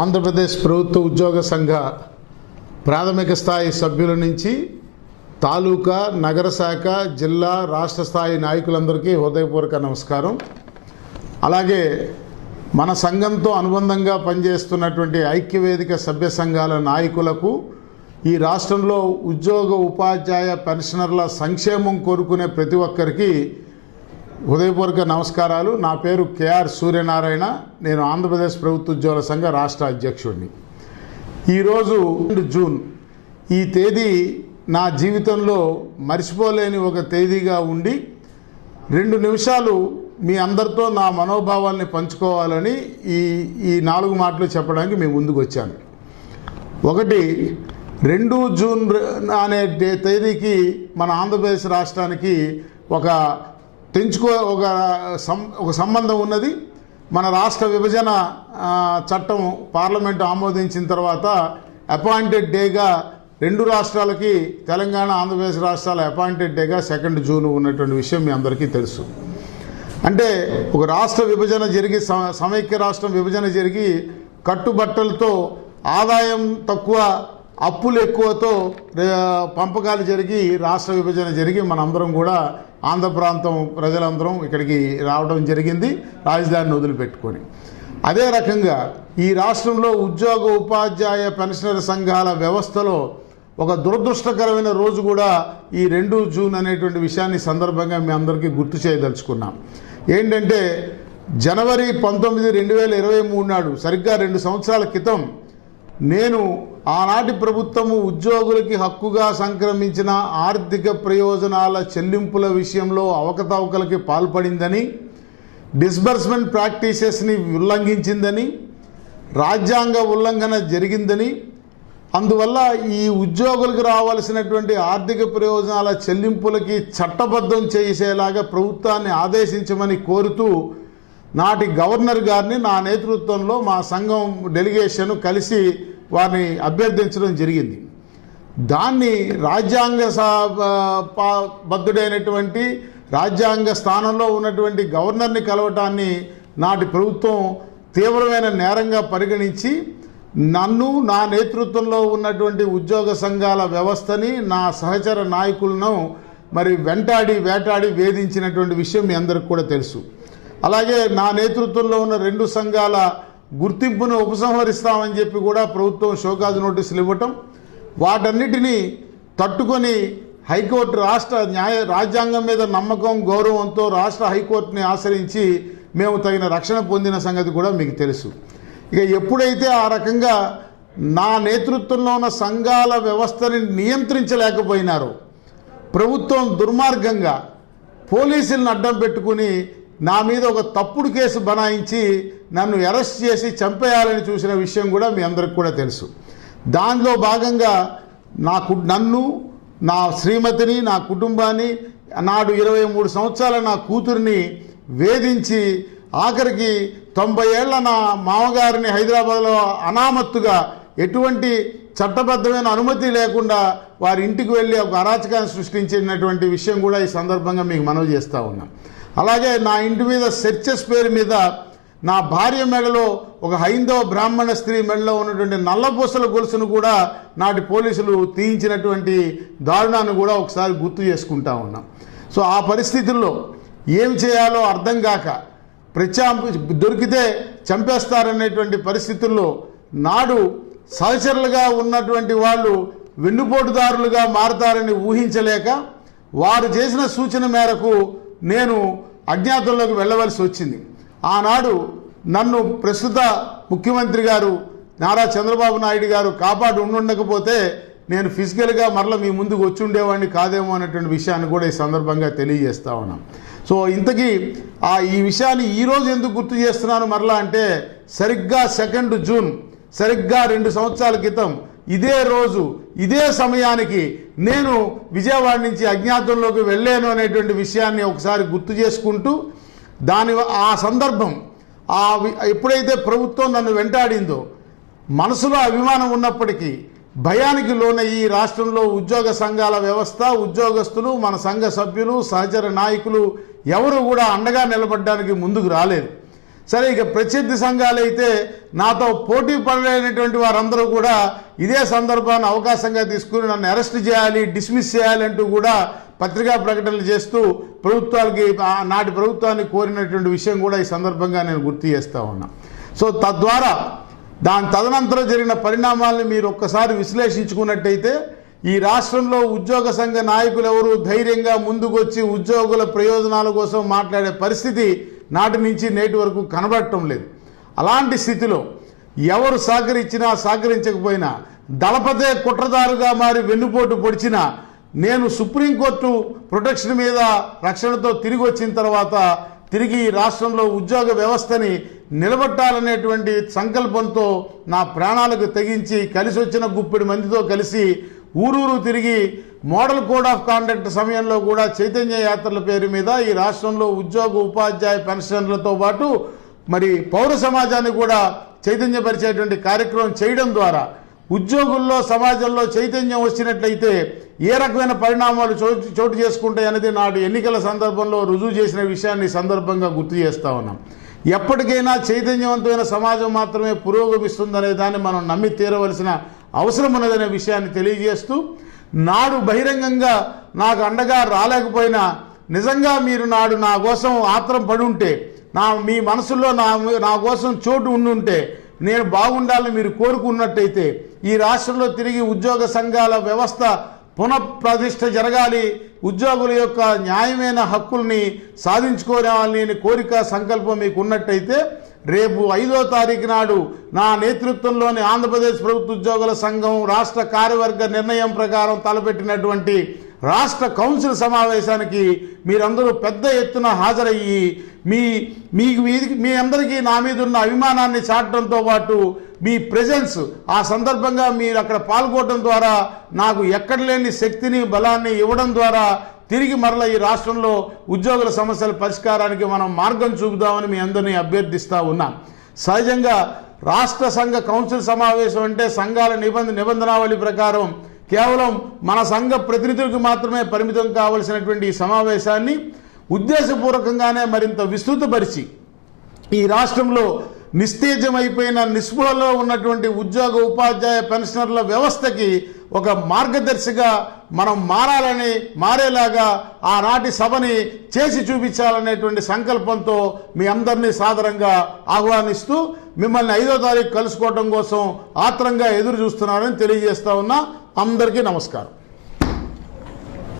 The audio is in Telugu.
ఆంధ్రప్రదేశ్ ప్రభుత్వ ఉద్యోగ సంఘ ప్రాథమిక స్థాయి సభ్యుల నుంచి తాలూకా, నగర శాఖ, జిల్లా, రాష్ట్ర స్థాయి నాయకులందరికీ హృదయపూర్వక నమస్కారం. అలాగే మన సంఘంతో అనుబంధంగా పనిచేస్తున్నటువంటి ఐక్యవేదిక సభ్య సంఘాల నాయకులకు, ఈ రాష్ట్రంలో ఉద్యోగ, ఉపాధ్యాయ, పెన్షనర్ల సంక్షేమం కోరుకునే ప్రతి ఒక్కరికి హృదయపూర్వక నమస్కారాలు. నా పేరు కేఆర్ సూర్యనారాయణ. నేను ఆంధ్రప్రదేశ్ ప్రభుత్వ ఉద్యోగుల సంఘ రాష్ట్ర అధ్యక్షుడిని. ఈరోజు 2 జూన్, ఈ తేదీ నా జీవితంలో మర్చిపోలేని ఒక తేదీగా ఉండి 2 నిమిషాలు మీ అందరితో నా మనోభావాల్ని పంచుకోవాలని ఈ 4 మాటలు చెప్పడానికి మేము ముందుకు వచ్చాను. ఒకటి, 2 జూన్ అనే తేదీకి మన ఆంధ్రప్రదేశ్ రాష్ట్రానికి ఒక సంబంధం ఉన్నది. మన రాష్ట్ర విభజన చట్టం పార్లమెంటు ఆమోదించిన తర్వాత అపాయింటెడ్ డేగా 2 రాష్ట్రాలకి, తెలంగాణ, ఆంధ్రప్రదేశ్ రాష్ట్రాల అపాయింటెడ్ డేగా 2 జూన్ ఉన్నటువంటి విషయం మీ అందరికీ తెలుసు. అంటే ఒక రాష్ట్ర విభజన జరిగి, సమైక్య రాష్ట్రం విభజన జరిగి, కట్టుబట్టలతో, ఆదాయం తక్కువ, అప్పులు ఎక్కువతో పంపకాలు జరిగి రాష్ట్ర విభజన జరిగి మనందరం కూడా ఆంధ్ర ప్రాంతం ప్రజలందరం ఇక్కడికి రావడం జరిగింది, రాజధానిని వదిలిపెట్టుకొని. అదే రకంగా ఈ రాష్ట్రంలో ఉద్యోగ, ఉపాధ్యాయ, పెన్షనర్ సంఘాల వ్యవస్థలో ఒక దురదృష్టకరమైన రోజు కూడా ఈ 2 జూన్ అనేటువంటి విషయాన్ని సందర్భంగా మీ అందరికీ గుర్తు చేయదలుచుకున్నాం. ఏంటంటే, జనవరి 19, 2023 నాడు, సరిగ్గా 2 సంవత్సరాల క్రితం, నేను ఆనాటి ప్రభుత్వము ఉద్యోగులకి హక్కుగా సంక్రమించిన ఆర్థిక ప్రయోజనాల చెల్లింపుల విషయంలో అవకతవకలకి పాల్పడిందని, డిస్బర్స్మెంట్ ప్రాక్టీసెస్ని ఉల్లంఘించిందని, రాజ్యాంగ ఉల్లంఘన జరిగిందని, అందువల్ల ఈ ఉద్యోగులకు రావాల్సినటువంటి ఆర్థిక ప్రయోజనాల చెల్లింపులకి చట్టబద్ధం చేసేలాగా ప్రభుత్వాన్ని ఆదేశించమని కోరుతూ నాటి గవర్నర్ గారిని నా నేతృత్వంలో మా సంఘం డెలిగేషన్ కలిసి వారిని అభ్యర్థించడం జరిగింది. దాన్ని రాజ్యాంగ బద్ధుడైనటువంటి, రాజ్యాంగ స్థానంలో ఉన్నటువంటి గవర్నర్ని కలవటాన్ని నాటి ప్రభుత్వం తీవ్రమైన నేరంగా పరిగణించి నన్ను, నా నేతృత్వంలో ఉన్నటువంటి ఉద్యోగ సంఘాల వ్యవస్థని, నా సహచర నాయకులను మరి వేటాడి వేధించినటువంటి విషయం మీ అందరికి కూడా తెలుసు. అలాగే నా నేతృత్వంలో ఉన్న 2 సంఘాల గుర్తింపును ఉపసంహరిస్తామని చెప్పి కూడా ప్రభుత్వం షోకాజ్ నోటీసులు ఇవ్వటం, వాటన్నిటినీ తట్టుకొని హైకోర్టు, రాజ్యాంగం మీద నమ్మకం, గౌరవంతో రాష్ట్ర హైకోర్టుని ఆశ్రయించి మేము తగిన రక్షణ పొందిన సంగతి కూడా మీకు తెలుసు. ఇక ఎప్పుడైతే ఆ రకంగా నా నేతృత్వంలో ఉన్న సంఘాల వ్యవస్థని నియంత్రించలేకపోయినారో, ప్రభుత్వం దుర్మార్గంగా పోలీసులను అడ్డం పెట్టుకుని నా మీద ఒక తప్పుడు కేసు బనాయించి నన్ను అరెస్ట్ చేసి చంపేయాలని చూసిన విషయం కూడా మీ అందరికి కూడా తెలుసు. దానిలో భాగంగా నన్ను, నా శ్రీమతిని, నా కుటుంబాన్ని, నాడు 23 సంవత్సరాల నా కూతురిని వేధించి, ఆఖరికి 90 ఏళ్ల నా మామగారిని హైదరాబాద్లో అనామత్తుగా, ఎటువంటి చట్టబద్ధమైన అనుమతి లేకుండా వారి ఇంటికి వెళ్ళి ఒక అరాచకాన్ని సృష్టించినటువంటి విషయం కూడా ఈ సందర్భంగా మీకు మనవి చేస్తూ ఉన్నాం. అలాగే నా ఇంటి మీద సెర్చెస్ పేరు మీద నా భార్య మెడలో, ఒక హైందవ బ్రాహ్మణ స్త్రీ మెడలో ఉన్నటువంటి నల్లపూసల గొలుసును కూడా నాటి పోలీసులు తీయించినటువంటి దారుణాన్ని కూడా ఒకసారి గుర్తు చేసుకుంటా ఉన్నాం. సో ఆ పరిస్థితుల్లో ఏం చేయాలో అర్థం కాక, దొరికితే చంపేస్తారనేటువంటి పరిస్థితుల్లో నాడు సహచరులుగా ఉన్నటువంటి వాళ్ళు వెన్నుపోటుదారులుగా మారతారని ఊహించలేక, వారు చేసిన సూచన మేరకు నేను అజ్ఞాతంలోకి వెళ్ళవలసి వచ్చింది. ఆనాడు నన్ను ప్రస్తుత ముఖ్యమంత్రి గారు నారా చంద్రబాబు నాయుడు గారు కాపాడు ఉండకపోతే నేను ఫిజికల్గా మరలా మీ ముందుకు వచ్చి ఉండేవాడిని కాదేమో అనేటువంటి విషయాన్ని కూడా ఈ సందర్భంగా తెలియజేస్తా ఉన్నాం. సో ఇంతకీ ఈ విషయాన్ని ఈరోజు ఎందుకు గుర్తు చేస్తున్నాను మరలా అంటే, సరిగ్గా 2 జూన్, సరిగ్గా 2 సంవత్సరాల క్రితం ఇదే రోజు, ఇదే సమయానికి నేను విజయవాడ నుంచి అజ్ఞాతంలోకి వెళ్ళాను అనేటువంటి విషయాన్ని ఒకసారి గుర్తు చేసుకుంటూ, ఆ సందర్భం, ఎప్పుడైతే ప్రభుత్వం నన్ను వెంటాడిందో, మనసులో అభిమానం ఉన్నప్పటికీ భయానికి లోన ఈ రాష్ట్రంలో ఉద్యోగ సంఘాల వ్యవస్థ, ఉద్యోగస్తులు, మన సంఘ సభ్యులు, సహచర నాయకులు ఎవరు కూడా అండగా నిలబడడానికి ముందుకు రాలేదు. సరే, ఇక ప్రత్యర్థి సంఘాలు అయితే నాతో పోటీ పడలేనటువంటి వారందరూ కూడా ఇదే సందర్భాన్ని అవకాశంగా తీసుకుని నన్ను అరెస్ట్ చేయాలి, డిస్మిస్ చేయాలంటూ కూడా పత్రికా ప్రకటనలు చేస్తూ నాటి ప్రభుత్వాన్ని కోరినటువంటి విషయం కూడా ఈ సందర్భంగా నేను గుర్తు చేస్తూ ఉన్నా. సో తద్వారా తదనంతరం జరిగిన పరిణామాలను మీరు ఒక్కసారి విశ్లేషించుకున్నట్టయితే ఈ రాష్ట్రంలో ఉద్యోగ సంఘ నాయకులు ఎవరు ధైర్యంగా ముందుకొచ్చి ఉద్యోగుల ప్రయోజనాల కోసం మాట్లాడే పరిస్థితి నాటి నుంచి నేటి వరకు కనబడటం లేదు. అలాంటి స్థితిలో ఎవరు సహకరించినా సహకరించకపోయినా దళపతే కుట్రదారుగా మారి వెన్నుపోటు పొడిచినా నేను సుప్రీంకోర్టు ప్రొటెక్షన్ మీద రక్షణతో తిరిగి వచ్చిన తర్వాత తిరిగి ఈ రాష్ట్రంలో ఉద్యోగ వ్యవస్థని నిలబెట్టాలనేటువంటి సంకల్పంతో నా ప్రాణాలకు తెగించి కలిసి వచ్చిన గుప్పిడి మందితో కలిసి ఊరూరు తిరిగి మోడల్ కోడ్ ఆఫ్ కాండక్ట్ సమయంలో కూడా చైతన్య యాత్రల పేరు మీద ఈ రాష్ట్రంలో ఉద్యోగ ఉపాధ్యాయ పెన్షన్లతో పాటు మరి పౌర సమాజాన్ని కూడా చైతన్యపరిచేటువంటి కార్యక్రమం చేయడం ద్వారా ఉద్యోగుల్లో సమాజంలో చైతన్యం వచ్చినట్లయితే ఏ రకమైన పరిణామాలు చోటు చేసుకుంటాయి అనేది నాడు ఎన్నికల సందర్భంలో రుజువు చేసిన విషయాన్ని సందర్భంగా గుర్తు చేస్తా ఉన్నాం. ఎప్పటికైనా చైతన్యవంతమైన సమాజం మాత్రమే పురోగమిస్తుందనే దాన్ని మనం నమ్మి తీరవలసిన అవసరం ఉన్నదనే విషయాన్ని తెలియజేస్తూ నాడు బహిరంగంగా నాకు అండగా రాలేకపోయినా నిజంగా మీరు నాడు నా కోసం ఆత్రం పడి ఉంటే మీ మనసులో నా కోసం చోటు ఉండుంటే నేను బాగుండాలని మీరు కోరుకున్నట్టయితే ఈ రాష్ట్రంలో తిరిగి ఉద్యోగ సంఘాల వ్యవస్థ పునఃప్రతిష్ఠ జరగాలి, ఉద్యోగుల యొక్క న్యాయమైన హక్కుల్ని సాధించుకోవాలని కోరిక సంకల్పం మీకు ఉన్నట్టయితే రేపు 5వ తారీఖు నాడు నా నేతృత్వంలోని ఆంధ్రప్రదేశ్ ప్రభుత్వ ఉద్యోగుల సంఘం రాష్ట్ర కార్యవర్గ నిర్ణయం ప్రకారం తలపెట్టినటువంటి రాష్ట్ర కౌన్సిల్ సమావేశానికి మీరందరూ పెద్ద ఎత్తున హాజరయ్యి మీ అందరికీ నా మీద ఉన్న అభిమానాన్ని చాటడంతో పాటు మీ ప్రెజెన్స్ ఆ సందర్భంగా మీరు అక్కడ పాల్గొనడం ద్వారా నాకు ఎక్కడ లేని శక్తిని బలాన్ని ఇవ్వడం ద్వారా తిరిగి మరల ఈ రాష్ట్రంలో ఉద్యోగుల సమస్యల పరిష్కారానికి మనం మార్గం చూపుదామని మీ అందరినీ అభ్యర్థిస్తూ ఉన్నాం. సహజంగా రాష్ట్ర సంఘ కౌన్సిల్ సమావేశం అంటే సంఘాల నిబంధనావళి ప్రకారం కేవలం మన సంఘ ప్రతినిధులకు మాత్రమే పరిమితం కావలసినటువంటి ఈ సమావేశాన్ని ఉద్దేశపూర్వకంగానే మరింత విస్తృతపరిచి ఈ రాష్ట్రంలో నిస్తేజమైపోయిన నిస్పృహలో ఉన్నటువంటి ఉద్యోగ ఉపాధ్యాయ పెన్షనర్ల వ్యవస్థకి ఒక మార్గదర్శిగా మనం మారేలాగా ఆనాటి సభని చేసి చూపించాలనేటువంటి సంకల్పంతో మీ అందరినీ సాదరంగా ఆహ్వానిస్తూ మిమ్మల్ని 5వ తారీఖు కలుసుకోవడం కోసం ఆత్రంగా ఎదురు చూస్తున్నారని తెలియజేస్తా ఉన్నా. అందరికీ నమస్కారం.